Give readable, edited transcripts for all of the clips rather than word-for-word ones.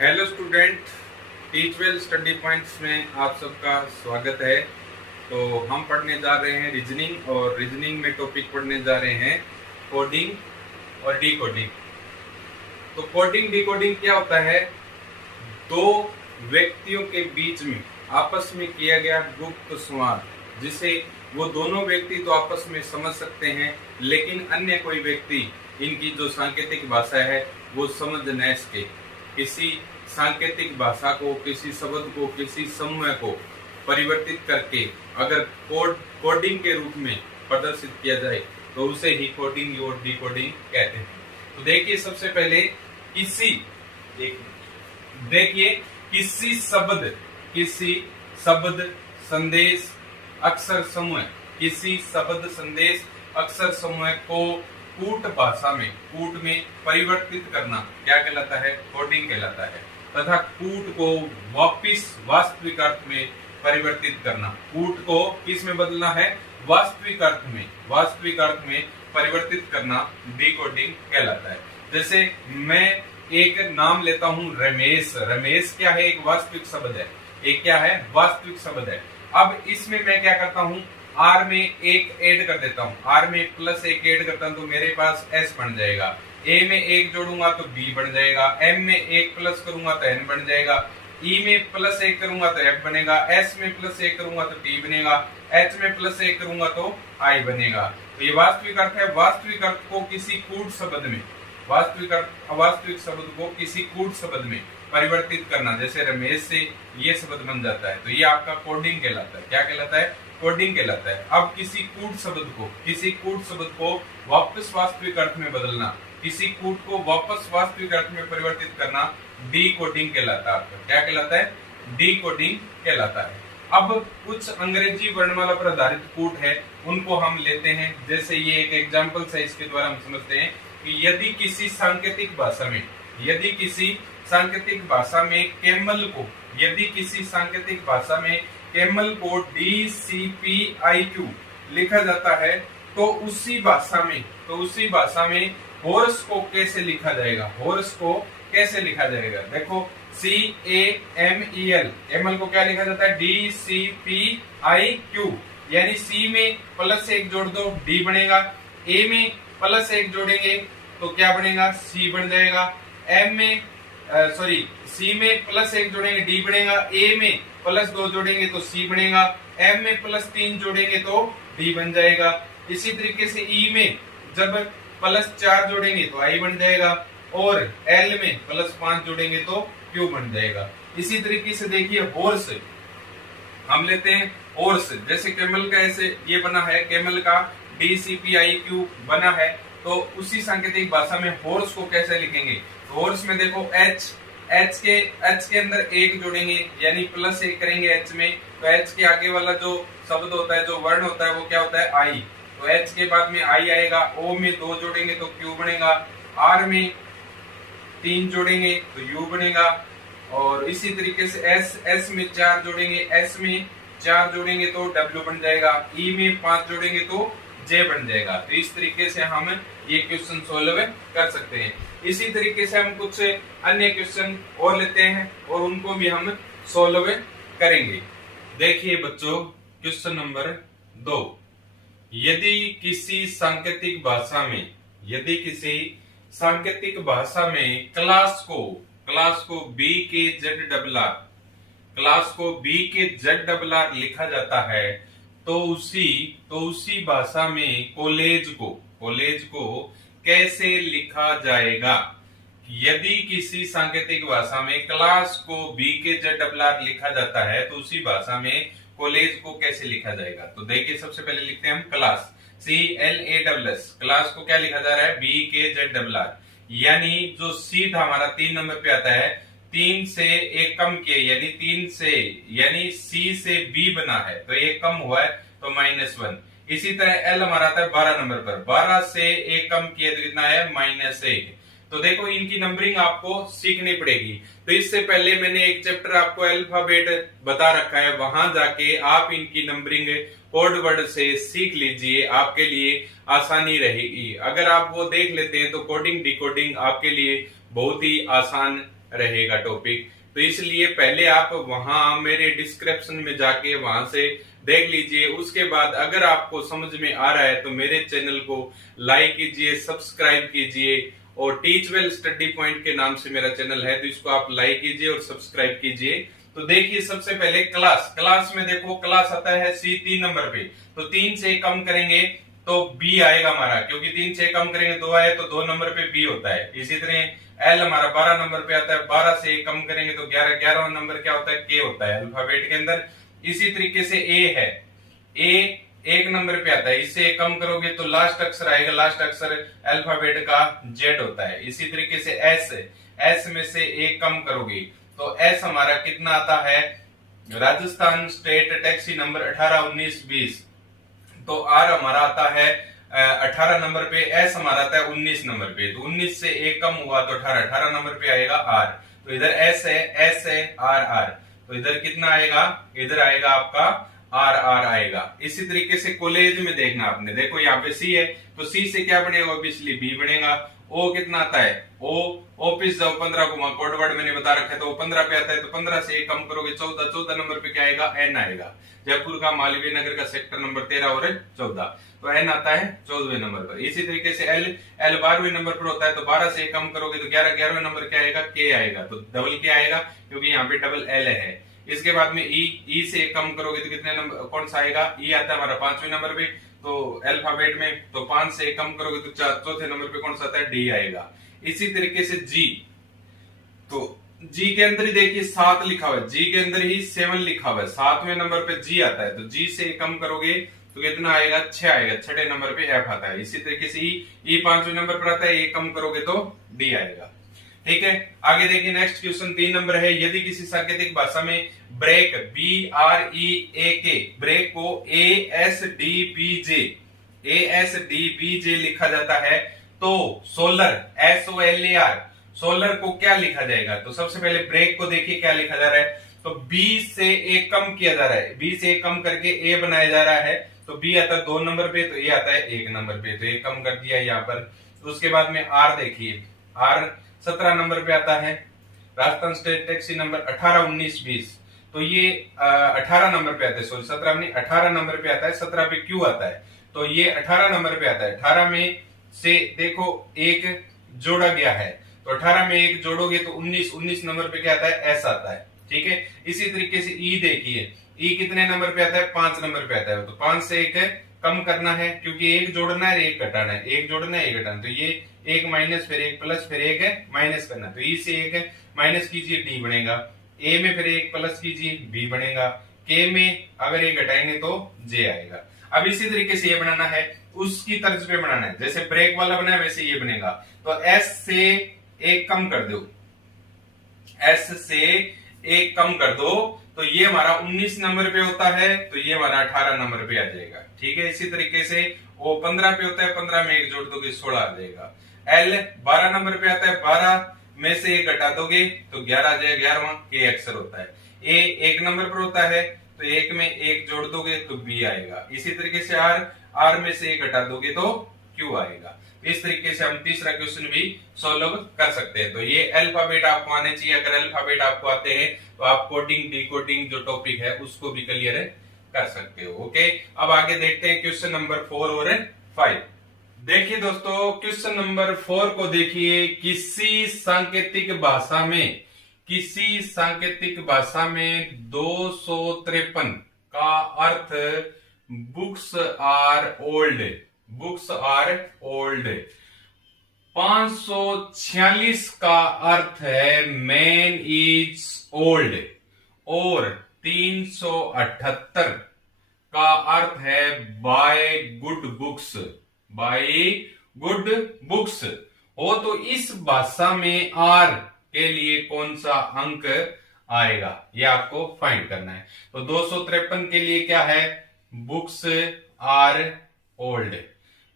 Hello student, teach well study points में आप सबका स्वागत है। तो हम पढ़ने जा रहे हैं रीजनिंग, और रीजनिंग में टॉपिक पढ़ने जा रहे हैं कोडिंग और डिकोडिंग। तो कोडिंग डिकोडिंग क्या होता है? दो व्यक्तियों के बीच में आपस में किया गया गुप्त संवाद, जिसे वो दोनों व्यक्ति तो आपस में समझ सकते हैं, लेकिन अन्य कोई व्यक्ति इनकी जो सांकेतिक भाषा है वो समझ न सके। किसी सांकेतिक भाषा को, किसी शब्द को, किसी समूह को परिवर्तित करके अगर कोडिंग के रूप में प्रदर्शित किया जाए तो उसे ही कोडिंग और डिकोडिंग कहते हैं। तो देखिए, सबसे पहले किसी शब्द संदेश अक्षर समूह, किसी शब्द संदेश अक्षर समूह को कूट भाषा में, कूट में परिवर्तित करना क्या कहलाता है? कोडिंग कहलाता है। तथा कूट को वापिस वास्तविक अर्थ में परिवर्तित करना, कूट को किस में बदलना है? वास्तविक अर्थ में, वास्तविक अर्थ में परिवर्तित करना डिकोडिंग कहलाता है। जैसे मैं एक नाम लेता हूं रमेश। रमेश क्या है? एक वास्तविक शब्द है। एक क्या है? वास्तविक शब्द है। अब इसमें मैं क्या करता हूं? आर में एक ऐड कर देता हूं, आर में प्लस एक ऐड करता हूं तो मेरे पास एस बन जाएगा। ए में एक जोड़ूंगा तो बी बन जाएगा। एम में एक प्लस करूंगा तो एन बन जाएगा। ई में प्लस एक करूंगा तो एफ बनेगा। एस में प्लस एक करूंगा तो टी बनेगा। एच में प्लस एक करूंगा तो आई बनेगा। तो ये वास्तविक अर्थ है। वास्तविक अर्थ को किसी कूट शब्द में, अवास्तविक शब्द को किसी कूट शब्द में परिवर्तित करना, जैसे रमेश से ये शब्द बन जाता है, तो ये आपका कोडिंग कहलाता है। क्या कहलाता है? कोडिंग कहलाता है। अब किसी कूट शब्द को वापस वास्तविक अर्थ में बदलना, किसी कूट को वापस वास्तविक अर्थ में परिवर्तित करना डिकोडिंग कहलाता है। आपका क्या कहलाता है? डिकोडिंग कहलाता है। अब कुछ अंग्रेजी वर्णमाला पर आधारित कूट है, उनको हम लेते हैं। जैसे ये एक एग्जाम्पल है, इसके द्वारा हम समझते हैं कि यदि किसी सांकेतिक कैमल को DCPIQ लिखा जाता है, तो उसी भाषा में हॉर्स को कैसे लिखा जाएगा? देखो, CAMEL, एमएल को क्या लिखा जाता है? DCPIQ, यानी C में प्लस एक जोड़ दो, D बनेगा। A में प्लस एक जोड़ेंगे तो क्या बनेगा? C बन जाएगा। C में प्लस एक जोड़ेंगे D बनेगा। A में प्लस दो जोड़ेंगे तो C बनेगा। M में प्लस तीन जोड़ेंगे तो D बन जाएगा। इसी तरीके से E में जब प्लस चार जोड़ेंगे तो I बन जाएगा, और L में प्लस पांच जोड़ेंगे तो Q बन जाएगा। इसी तरीके से देखिए, हॉर्स हम लेते हैं। हॉर्स जैसे कैमल का ऐसे ये बना है, कैमल का DCPIQ बना है, तो उसी सांकेतिक भाषा में हॉर्स को कैसे लिखेंगे? तो हॉर्स में देखो, एच के अंदर एक जोड़ेंगे, यानी प्लस एक करेंगे एच में, तो एच के आगे वाला जो शब्द होता है, जो वर्ण होता है, वो क्या होता है? आई। तो एच के बाद में आई आएगा। ओ में दो जोड़ेंगे तो क्यू बनेगा। आर में तीन जोड़ेंगे तो यू बनेगा। और इसी तरीके से एस में चार जोड़ेंगे, एस में चार जोड़ेंगे तो डब्ल्यू बन जाएगा। ई में पांच जोड़ेंगे तो जे बन जाएगा। तो इस तरीके से हम ये क्वेश्चन सोल्व कर सकते हैं। इसी तरीके से हम कुछ अन्य क्वेश्चन और लेते हैं और उनको भी हम सोल्व करेंगे। देखिए बच्चों, क्वेश्चन नंबर 2। यदि किसी सांकेतिक भाषा में क्लास को बी के जेड डबल आर लिखा जाता है, तो उसी भाषा में कॉलेज को कैसे लिखा जाएगा? यदि किसी सांकेतिक भाषा में क्लास को बी के जेड डबल आर लिखा जाता है, तो उसी भाषा में कॉलेज को कैसे लिखा जाएगा? तो देखिए, सबसे पहले लिखते हैं हम क्लास, CLASS। क्लास को क्या लिखा जा रहा है? बी के जेड डबल आर, यानी जो सी था हमारा 3 नंबर पे आता है, 3 से एक कम किए, यानी सी से बी बना है, तो एक कम हुआ है तो -1। इसी तरह एल हमारा आता है 12 नंबर पर, 12 से एक कम किए तो कितना है? -1। तो देखो, इनकी नंबरिंग आपको सीखनी पड़ेगी। तो इससे पहले मैंने एक चैप्टर आपको अल्फाबेट बता रखा है, वहां जाके आप इनकी नंबरिंग कोड वर्ड से सीख लीजिए, आपके लिए आसानी रहेगी। अगर आप वो देख लेते हैं तो कोडिंग डिकोडिंग आपके लिए बहुत ही आसान रहेगा टॉपिक। तो इसलिए पहले आप वहां मेरे डिस्क्रिप्शन में जाके वहां से देख लीजिए। उसके बाद अगर आपको समझ में आ रहा है तो मेरे चैनल को लाइक कीजिए, सब्सक्राइब कीजिए, और टीच वेल स्टडी पॉइंट के नाम से मेरा चैनल है, तो इसको आप लाइक कीजिए और सब्सक्राइब कीजिए। तो देखिए सबसे पहले क्लास में देखो, क्लास आता है सी 3 नंबर पे, तो 3 से कम करेंगे तो बी आएगा हमारा, क्योंकि 3 से कम करेंगे 2 आए तो 2 नंबर पे बी होता है। इसी तरह एल हमारा 12 नंबर पे आता है, 12 से कम करेंगे तो 11 नंबर क्या होता है, के होता है अल्फाबेट के अंदर। इसी तरीके से ए है, ए 1 नंबर पे आता है, इससे कम करोगे तो लास्ट अक्षर आएगा, लास्ट अक्षर अल्फाबेट का जेड होता है। इसी तरीके से एस में से एक कम करोगे तो एस हमारा कितना आता है, राजस्थान स्टेट टैक्सी नंबर 18, 19, 20। तो आर हमारा आता है 18 नंबर पे, एस हमारा आता है 19 नंबर पे, तो 19 से एक कम हुआ तो 18 नंबर पे आएगा आर। तो इधर एस है आर, तो इधर कितना आएगा, इधर आएगा आपका आर आएगा। इसी तरीके से कॉलेज में देखना आपने, देखो यहाँ पे सी है तो सी से क्या बनेगा, ऑब्वियसली बी बनेगा। ओ कितना आता है, ओ पिस जाओ 15 को, वहां कोड वर्ड मैंने बता रखा है, तो वो 15 पे आता है, तो 15 से कम करोगे 14 नंबर पे क्या आएगा, एन आएगा। जयपुर का मालवीय नगर का सेक्टर नंबर 13 और 14, तो एन आता है 14वें नंबर पर। इसी तरीके से एल 12वें नंबर पर होता है, तो 12 से कम करोगे तो 11वें नंबर क्या आएगा, के आएगा, तो डबल के आएगा क्योंकि यहाँ पे डबल एल है। इसके बाद में ई से कम करोगे तो कितने नंबर, कौन सा आएगा, ई आता है हमारा 5वें नंबर पे, तो अल्फाबेट में, तो 5 से कम करोगे तो 4थे नंबर पे कौन सा आता है, डी आएगा। इसी तरीके से जी, तो जी के अंदर ही देखिए 7 लिखा हुआ है, जी के अंदर ही 7 लिखा हुआ है, 7वें नंबर पे जी आता है, तो जी से कम करोगे तो कितना आएगा, 6 आएगा, 6ठे नंबर पे एफ आता है। इसी तरीके से ई 5वें नंबर पर आता है, ये कम करोगे तो डी आएगा। ठीक है, आगे देखिए नेक्स्ट क्वेश्चन 3 नंबर है, यदि किसी सांकेतिक भाषा में ब्रेक BREAK ब्रेक को ASDBJ लिखा जाता है, तो सोलर SOLAR सोलर को क्या लिखा जाएगा। तो सबसे पहले ब्रेक को देखिए क्या लिखा जा रहा है, तो बी से एक कम किया जा रहा है, बी से एक कम करके ए बनाया जा रहा है, तो बी आता है 2 नंबर पे, तो ए आता है 1 नंबर पे, तो एक कम कर दिया यहाँ पर। तो उसके बाद में आर देखिए, आर 17 नंबर पे आता है, राजस्थान स्टेट टैक्सी नंबर 18, 19, 20, तो ये 18 नंबर पे आता है, सॉरी 17 नहीं 18 नंबर पे आता है, 17 पे क्यू आता है, तो ये 18 नंबर पे आता है। 18 में से देखो एक जोड़ा गया है, तो 18 में एक जोड़ोगे तो 19 नंबर पे क्या आता है, एस आता है। ठीक है, इसी तरीके से ई देखिए, ई कितने नंबर पे आता है, 5 नंबर पे आता है, तो 5 से एक कम करना है, क्योंकि एक जोड़ना है एक घटाना है, एक जोड़ना है एक घटाना, तो ये एक माइनस फिर एक प्लस फिर एक है माइनस करना, तो ई से एक माइनस कीजिए डी बनेगा, ए में फिर एक प्लस कीजिए बी बनेगा, के में अगर एक घटाएंगे तो जे आएगा। अब इसी तरीके से ये बनाना है, उसकी तर्ज पे बनाना है, जैसे ब्रेक वाला बना है वैसे ये बनेगा, तो एस से एक कम कर दो, एस से एक कम कर दो, तो ये हमारा 19 नंबर पे होता है, तो ये हमारा 18 नंबर पे आ जाएगा। ठीक है, इसी तरीके से वो 15 पे होता है, 15 में एक जोड़ दोगे 16 आ जाएगा। एल 12 नंबर पे आता है, 12 में से एक घटा दोगे तो 11 आ जाएगा, 11वां के अक्षर होता है। ए 1 नंबर पर होता है, तो 1 में एक जोड़ दोगे तो बी आएगा। इसी तरीके से आर में से एक घटा दोगे तो क्यू आएगा। इस तरीके से हम तीसरा क्वेश्चन भी सॉल्व कर सकते हैं। तो ये अल्फाबेट आपको आने चाहिए, अगर अल्फाबेट आपको आते हैं तो आप कोडिंग डिकोडिंग जो टॉपिक है उसको भी क्लियर कर सकते हो। ओके, अब आगे देखते हैं क्वेश्चन नंबर 4 और 5। देखिए दोस्तों, क्वेश्चन नंबर 4 को देखिए, किसी सांकेतिक भाषा में 253 का अर्थ बुक्स आर ओल्ड, 546 का अर्थ है मैन इज ओल्ड, और 378 का अर्थ है बाय गुड बुक्स हो। तो इस भाषा में आर के लिए कौन सा अंक आएगा, ये आपको फाइंड करना है। तो 253 के लिए क्या है, बुक्स आर ओल्ड,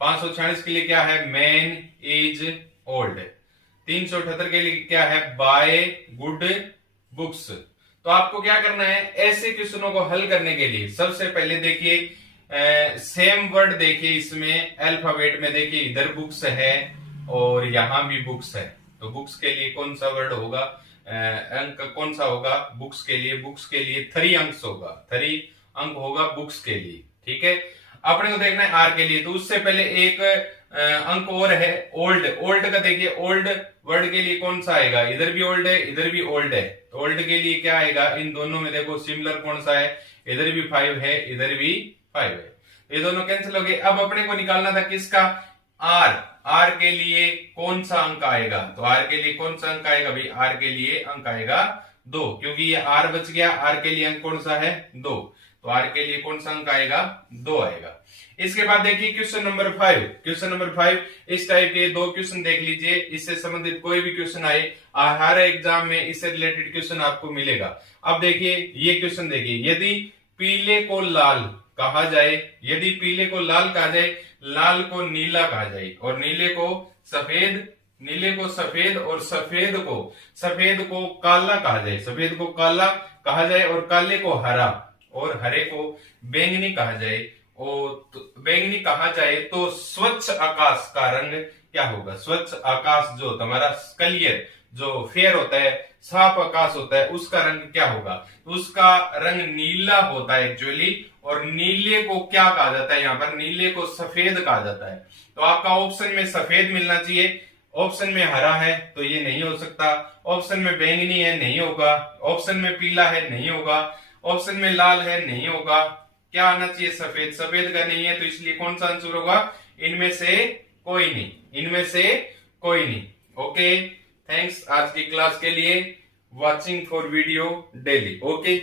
546 के लिए क्या है, मैन इज ओल्ड, 378 के लिए क्या है, बाय गुड बुक्स। तो आपको क्या करना है, ऐसे क्वेश्चनों को हल करने के लिए सबसे पहले देखिए सेम वर्ड देखिए, इसमें अल्फाबेट में देखिए इधर बुक्स है और यहां भी बुक्स है, तो बुक्स के लिए कौन सा वर्ड होगा, अंक कौन सा होगा बुक्स के लिए? बुक्स के लिए 3 अंक होगा, 3 अंक होगा बुक्स के लिए। ठीक है, अपने को देखना है आर के लिए। तो उससे पहले एक अंक और है ओल्ड। ओल्ड का देखिए, ओल्ड वर्ड के लिए कौन सा आएगा? इधर भी ओल्ड है, इधर भी ओल्ड है। तो ओल्ड के लिए क्या आएगा? इन दोनों में देखो सिमिलर कौन सा है? इधर भी 5 है, इधर भी 5 है, ये दोनों कैंसिल हो गए। अब अपने को निकालना था किसका? आर। आर के लिए कौन सा अंक आएगा? तो आर के लिए कौन सा अंक आएगा भाई? आर के लिए अंक आएगा 2, क्योंकि ये आर बच गया। आर के लिए अंक कौन सा है? 2। तो आर के लिए कौन सा अंक आएगा? 2 आएगा। इसके बाद देखिए क्वेश्चन नंबर 5। क्वेश्चन नंबर 5 इस टाइप के 2 क्वेश्चन देख लीजिए। इससे संबंधित कोई भी क्वेश्चन आए, हर एग्जाम में इससे रिलेटेड क्वेश्चन आपको मिलेगा। अब देखिए ये क्वेश्चन देखिए, यदि पीले को लाल कहा जाए, यदि पीले को लाल कहा जाए, लाल को नीला कहा जाए और नीले को सफेद, नीले को सफेद और सफेद को काला कहा जाए, सफेद को काला कहा जाए और काले को हरा और हरे को बैंगनी कहा जाए, और तो बैंगनी कहा जाए, तो स्वच्छ आकाश का रंग क्या होगा? स्वच्छ आकाश जो तुम्हारा क्लियर, जो फेयर होता है, साफ आकाश होता है, उसका रंग क्या होगा? तो उसका रंग नीला होता है एक्चुअली। और नीले को क्या कहा जाता है? यहाँ पर नीले को सफेद कहा जाता है। तो आपका ऑप्शन में सफेद मिलना चाहिए, ऑप्शन में हरा है तो ये नहीं हो सकता, ऑप्शन में बैंगनी है नहीं होगा, ऑप्शन में पीला है नहीं होगा, ऑप्शन में लाल है नहीं होगा, क्या आना चाहिए? सफेद। सफेद का नहीं है, तो इसलिए कौन सा आंसर होगा? इनमें से कोई नहीं, इनमें से कोई नहीं। ओके, थैंक्स आज की क्लास के लिए। Watching for video daily. Okay.